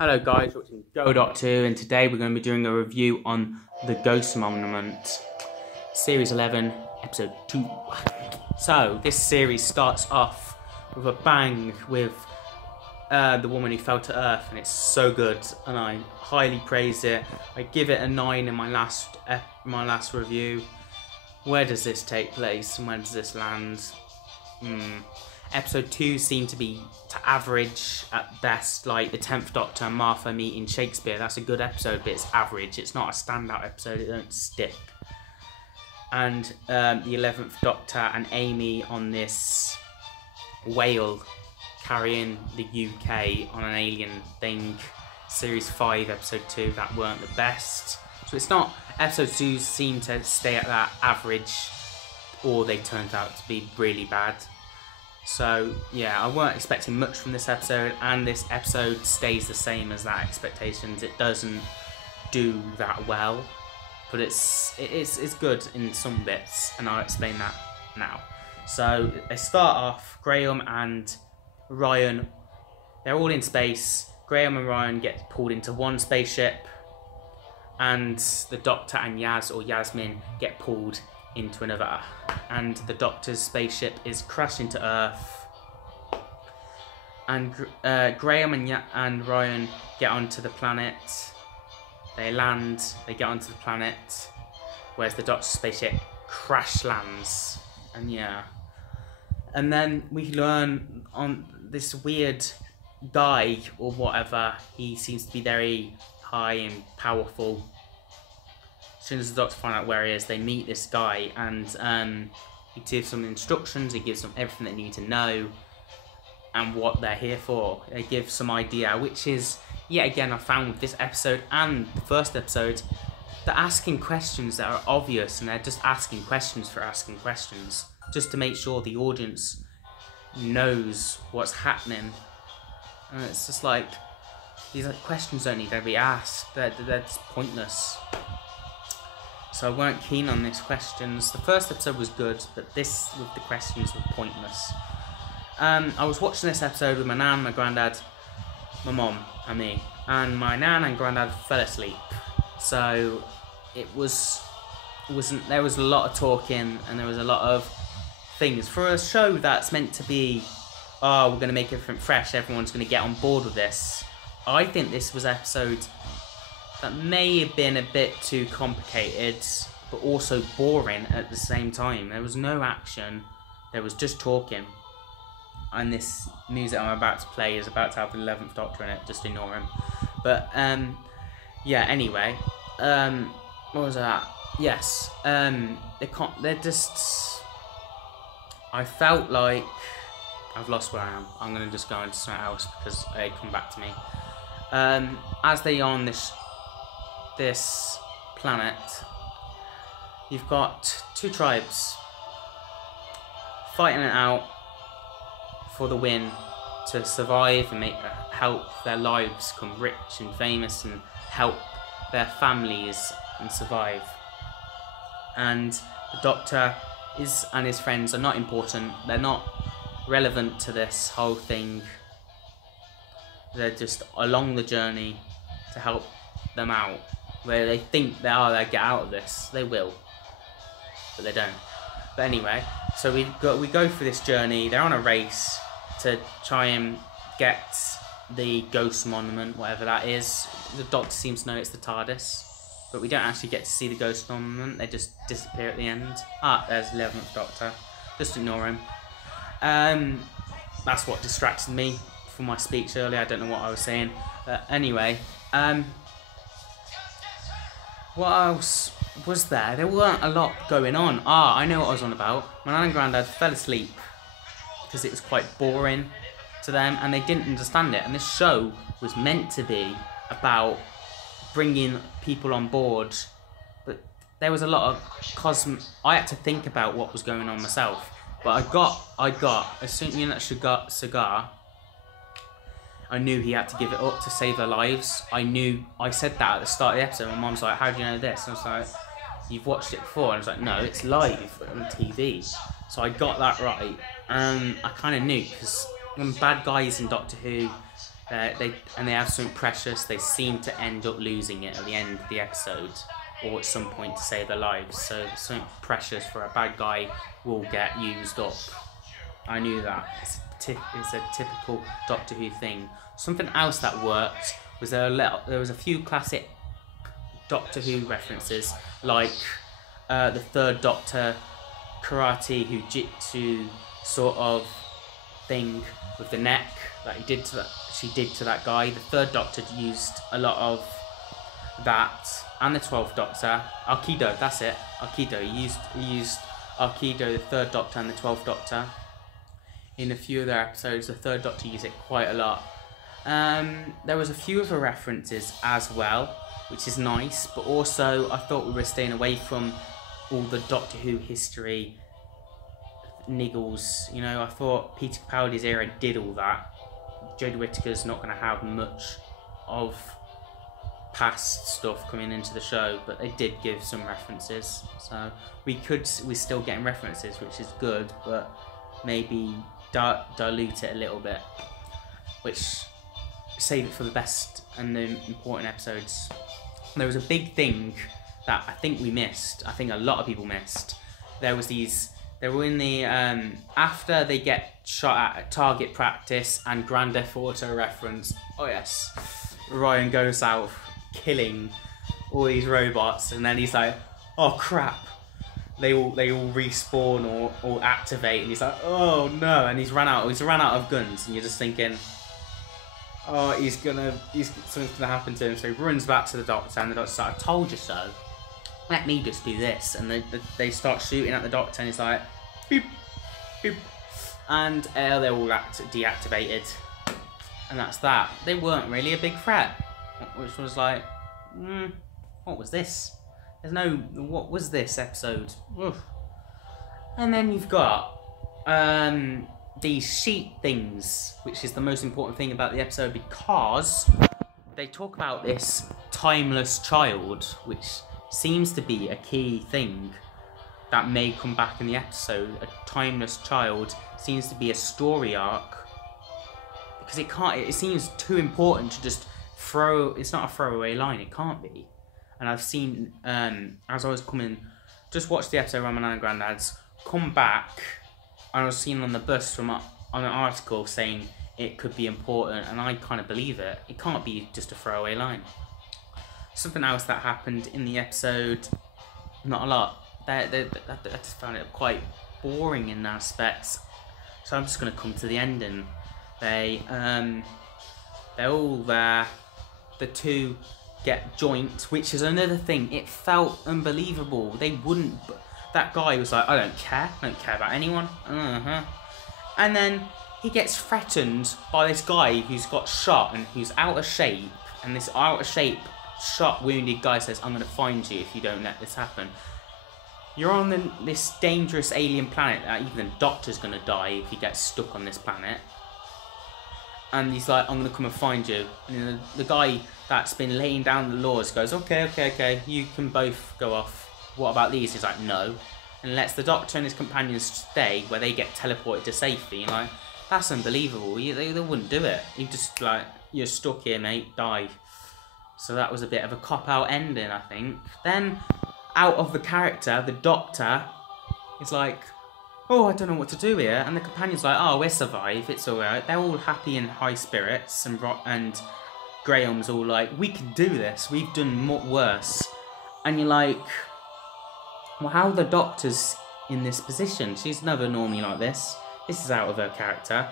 Hello guys, watching Go.2, and today we're going to be doing a review on The Ghost Monument, Series 11, Episode 2. So, this series starts off with a bang with The Woman Who Fell to Earth, and it's so good, and I highly praise it. I give it a 9 in my last review. Where does this take place, and where does this land? Episode 2 seemed to be to average at best, like the 10th Doctor and Martha meeting Shakespeare. That's a good episode, but it's average. It's not a standout episode, it don't stick. And the 11th Doctor and Amy on this whale carrying the UK on an alien thing. Series 5, Episode 2, that weren't the best. So it's not, Episode 2 seemed to stay at that average, or they turned out to be really bad. So yeah, I weren't expecting much from this episode, and this episode stays the same as that expectations. It doesn't do that well, but it's good in some bits, and I'll explain that now. So they start off, Graham and Ryan, they're all in space. Graham and Ryan get pulled into one spaceship, and the Doctor and Yaz, or Yasmin, get pulled into another, and the Doctor's spaceship is crashing to Earth, and Graham and Ryan get onto the planet. They land, they get onto the planet, whereas the Doctor's spaceship crash lands, and yeah. And then we learn on this weird guy, or whatever, he seems to be very high and powerful. As soon as the Doctor find out where he is, they meet this guy, and he gives them instructions, he gives them everything they need to know, and what they're here for. They give some idea, which is, yet again, I found with this episode and the first episode, they're asking questions that are obvious, and they're just asking questions for asking questions, just to make sure the audience knows what's happening. And it's just like, these questions don't need to be asked, they're just pointless. So I weren't keen on these questions. The first episode was good, but this with the questions were pointless. I was watching this episode with my nan, my granddad, my mom, and me. And my nan and granddad fell asleep. So there was a lot of talking, and there was a lot of things. For a show that's meant to be, oh, we're going to make everything fresh, everyone's going to get on board with this. I think this was an episode that may have been a bit too complicated, but also boring at the same time. There was no action, there was just talking. And this music I'm about to play is about to have the 11th Doctor in it, just ignore him. But, yeah, anyway, what was that? Yes, they're just, I felt like, I've lost where I am. I'm going to just go into something else because they come back to me. As they are on this planet, you've got two tribes fighting it out for the win, to survive and help their lives become rich and famous, and help their families and survive. And the Doctor and his friends are not important, they're not relevant to this whole thing. They're just along the journey to help them out. Where they think they'll get out of this, they will, but they don't. But anyway, so we go through this journey. They're on a race to try and get the Ghost Monument, whatever that is. The Doctor seems to know it's the TARDIS, but we don't actually get to see the Ghost Monument. They just disappear at the end. Ah, there's the 11th Doctor. Just ignore him. That's what distracted me from my speech earlier. I don't know what I was saying, but anyway. What else was there? There weren't a lot going on. Ah, I know what I was on about. My nan and granddad fell asleep because it was quite boring to them, and they didn't understand it. And this show was meant to be about bringing people on board, but there was a lot of I had to think about what was going on myself. But I got as soon as you know that cigar, I knew he had to give it up to save their lives. I said that at the start of the episode. My mum's like, how do you know this? And I was like, you've watched it before. And I was like, no, it's live on TV. So I got that right. I kind of knew, because when bad guys in Doctor Who They have something precious. They seem to end up losing it at the end of the episode, or at some point to save their lives. So something precious for a bad guy will get used up. I knew that. It's a typical Doctor Who thing. Something else that worked was there was a few classic Doctor Who references, like the Third Doctor karate jujitsu sort of thing with the neck that she did to that guy. The Third Doctor used a lot of that, and the 12th Doctor, Aikido. That's it, Aikido. He used Aikido, the Third Doctor, and the 12th Doctor. In a few of their episodes, the Third Doctor used it quite a lot. There was a few other references as well, which is nice, but also I thought we were staying away from all the Doctor Who history niggles. You know, I thought Peter Capaldi's era did all that. Jodie Whittaker's not going to have much of past stuff coming into the show, but they did give some references, so we're still getting references, which is good, but maybe dilute it a little bit, which save it for the best and the important episodes. There was a big thing that I think we missed. I think a lot of people missed. They were in the after they get shot at target practice and Grand Theft Auto reference. Oh yes, Ryan goes out killing all these robots, and then he's like, oh crap, they all respawn or activate, and he's like, oh no, and he's run out of guns, and you're just thinking, oh, something's gonna happen to him. So he runs back to the Doctor, and the Doctor's like, I told you so, let me just do this. And they start shooting at the Doctor, and he's like, beep, beep, and they're all deactivated, and that's that. They weren't really a big threat, which was like, what was this? What was this episode? Oof. And then you've got these sheet things, which is the most important thing about the episode, because they talk about this timeless child, which seems to be a key thing that may come back in the episode. A timeless child seems to be a story arc, because it seems too important to just it's not a throwaway line, it can't be. And I've seen, as I was just watched the episode around my nan and granddad's, come back, and I was seeing on the bus on an article saying it could be important, and I kind of believe it. It can't be just a throwaway line. Something else that happened in the episode, not a lot. I just found it quite boring in aspects. So I'm just going to come to the ending. They're all there. The two get joint, which is another thing. It felt unbelievable. That guy was like, I don't care about anyone. And then he gets threatened by this guy who's got shot and who's out of shape, and this out of shape shot wounded guy says, I'm going to find you if you don't let this happen. You're on this dangerous alien planet that even the Doctor's going to die if he gets stuck on this planet. And he's like, I'm going to come and find you. And the guy that's been laying down the laws goes, okay, you can both go off. What about these? He's like, no. And lets the Doctor and his companions stay, where they get teleported to safety. And like, that's unbelievable. They wouldn't do it. You just like, you're stuck here, mate, die. So that was a bit of a cop-out ending, I think. Then, out of the character, the Doctor is like, oh, I don't know what to do here. And the companion's like, oh, we'll survive, it's alright. They're all happy and high spirits, and Graham's all like, we can do this, we've done worse. And you're like, well, how are the Doctor's in this position? She's never normally like this. This is out of her character.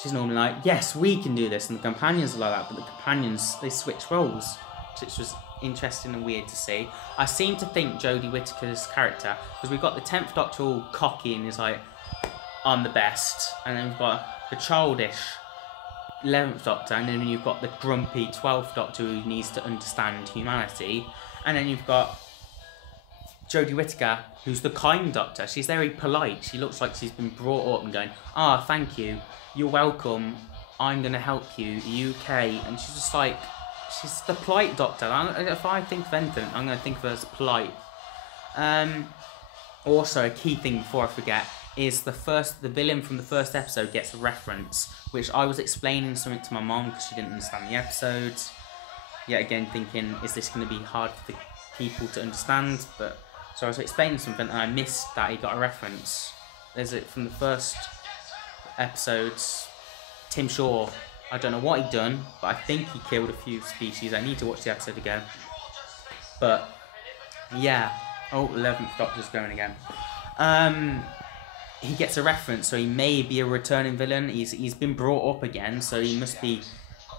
She's normally like, yes, we can do this. And the companions are like that, but the companions, they switch roles, which was interesting and weird to see. I seem to think Jodie Whittaker's character, because we've got the 10th Doctor all cocky and is like, I'm the best, and then we've got the childish 11th Doctor, and then you've got the grumpy 12th Doctor who needs to understand humanity, and then you've got Jodie Whittaker, who's the kind Doctor. She's very polite. She looks like she's been brought up and going, thank you, you're welcome, I'm going to help you, are you okay? And she's just like, she's the polite Doctor. If I think of anything, I'm going to think of her as polite. Also, a key thing before I forget, is the villain from the first episode gets a reference, which I was explaining something to my mom because she didn't understand the episode. Yet again, thinking, is this going to be hard for the people to understand? But so I was explaining something and I missed that he got a reference. There's it from the first episodes. Tim Shaw, I don't know what he'd done, but I think he killed a few species. I need to watch the episode again. But yeah, oh, 11th Doctor's going again. He gets a reference, so he may be a returning villain. He's been brought up again, so he must be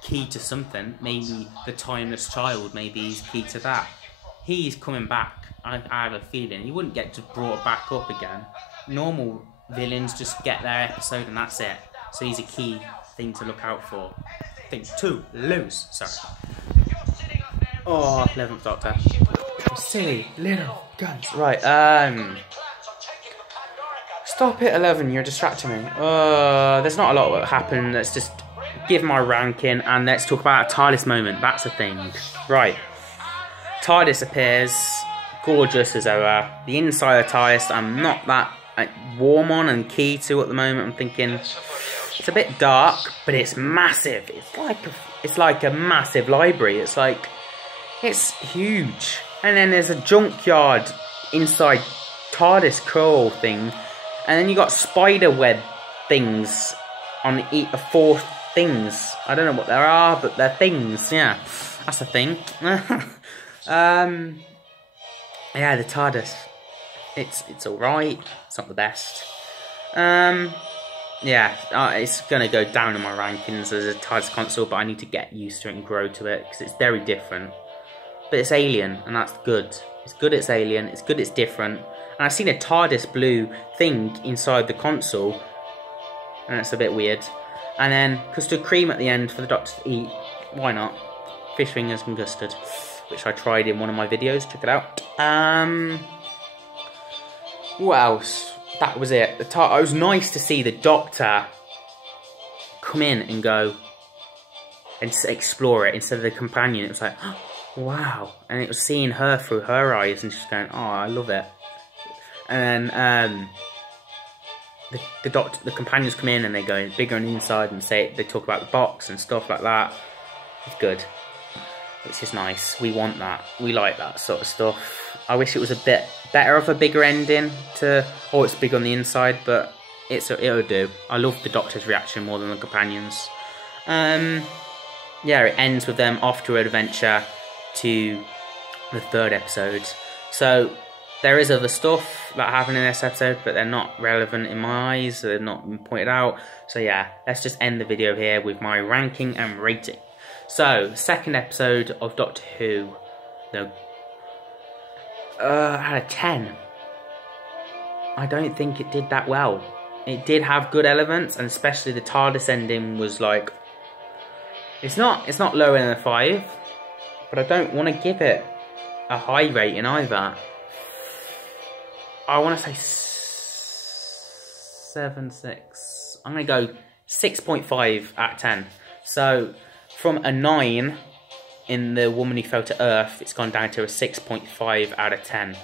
key to something. Maybe the Timeless Child, maybe he's key to that. He's coming back. I have a feeling he wouldn't get brought back up again. Normal villains just get their episode and that's it. So he's a key thing to look out for. Thing to lose. Sorry. Oh, 11th Doctor. Silly little guns. Right. Stop it, 11. You're distracting me. There's not a lot that happened. Let's just give my ranking and let's talk about a TARDIS moment. That's the thing. Right. TARDIS appears. Gorgeous as ever. The inside of TARDIS, I'm not that warm on and key to at the moment. I'm thinking it's a bit dark, but it's massive. It's like a massive library. It's huge. And then there's a junkyard inside TARDIS coral thing. And then you got spider web things on 4 things. I don't know what there are, but they're things. Yeah, that's the thing. Yeah, the TARDIS. It's alright. It's not the best. Yeah, it's gonna go down in my rankings as a TARDIS console, but I need to get used to it and grow to it because it's very different. But it's alien, and that's good. It's good it's alien. It's good it's different. And I've seen a TARDIS blue thing inside the console, and it's a bit weird. And then custard cream at the end for the Doctor to eat. Why not? Fish fingers and custard, which I tried in one of my videos. Check it out. What else? That was it. It was nice to see the Doctor come in and go and explore it instead of the companion. It was like, oh, wow. And it was seeing her through her eyes and she's going, oh, I love it. And then the companions come in and they go bigger on the inside and they talk about the box and stuff like that. It's good. It's just nice. We want that. We like that sort of stuff. I wish it was a bit better of a bigger ending to, oh, it's big on the inside, but it'll do. I love the Doctor's reaction more than the companions. Yeah, it ends with them off to an adventure to the 3rd episode. So there is other stuff that happened in this episode, but they're not relevant in my eyes. They're not been pointed out. So yeah, let's just end the video here with my ranking and rating. So, 2nd episode of Doctor Who. Out of 10. I don't think it did that well. It did have good elements, and especially the TARDIS ending was like, it's not lower than a 5, but I don't want to give it a high rating either. I want to say 7, 6. I'm going to go 6.5 out of 10. So from a 9 in The Woman Who Fell to Earth, it's gone down to a 6.5 out of 10.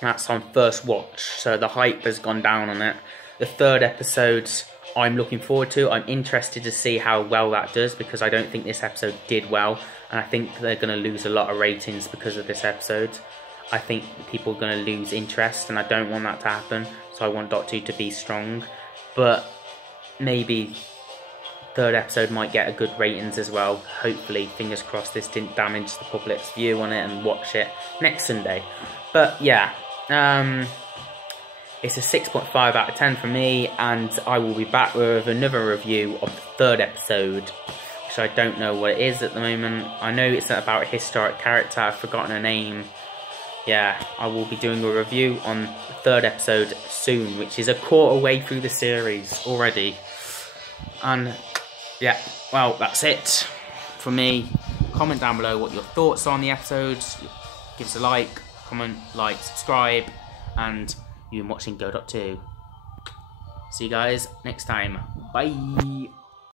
That's on first watch, so the hype has gone down on it. The 3rd episode I'm looking forward to. I'm interested to see how well that does, because I don't think this episode did well, and I think they're going to lose a lot of ratings because of this episode. I think people are going to lose interest, and I don't want that to happen, so I want Doctor Who to be strong. But maybe 3rd episode might get a good ratings as well. Hopefully, fingers crossed, this didn't damage the public's view on it and watch it next Sunday. But yeah, it's a 6.5 out of 10 for me, and I will be back with another review of the 3rd episode, which I don't know what it is at the moment. I know it's about a historic character. I've forgotten her name. Yeah, I will be doing a review on the 3rd episode soon, which is a quarter way through the series already. And yeah, well, that's it from me. Comment down below what your thoughts are on the episodes. Give us a like, comment, like, subscribe, and you've been watching Go.2. See you guys next time. Bye.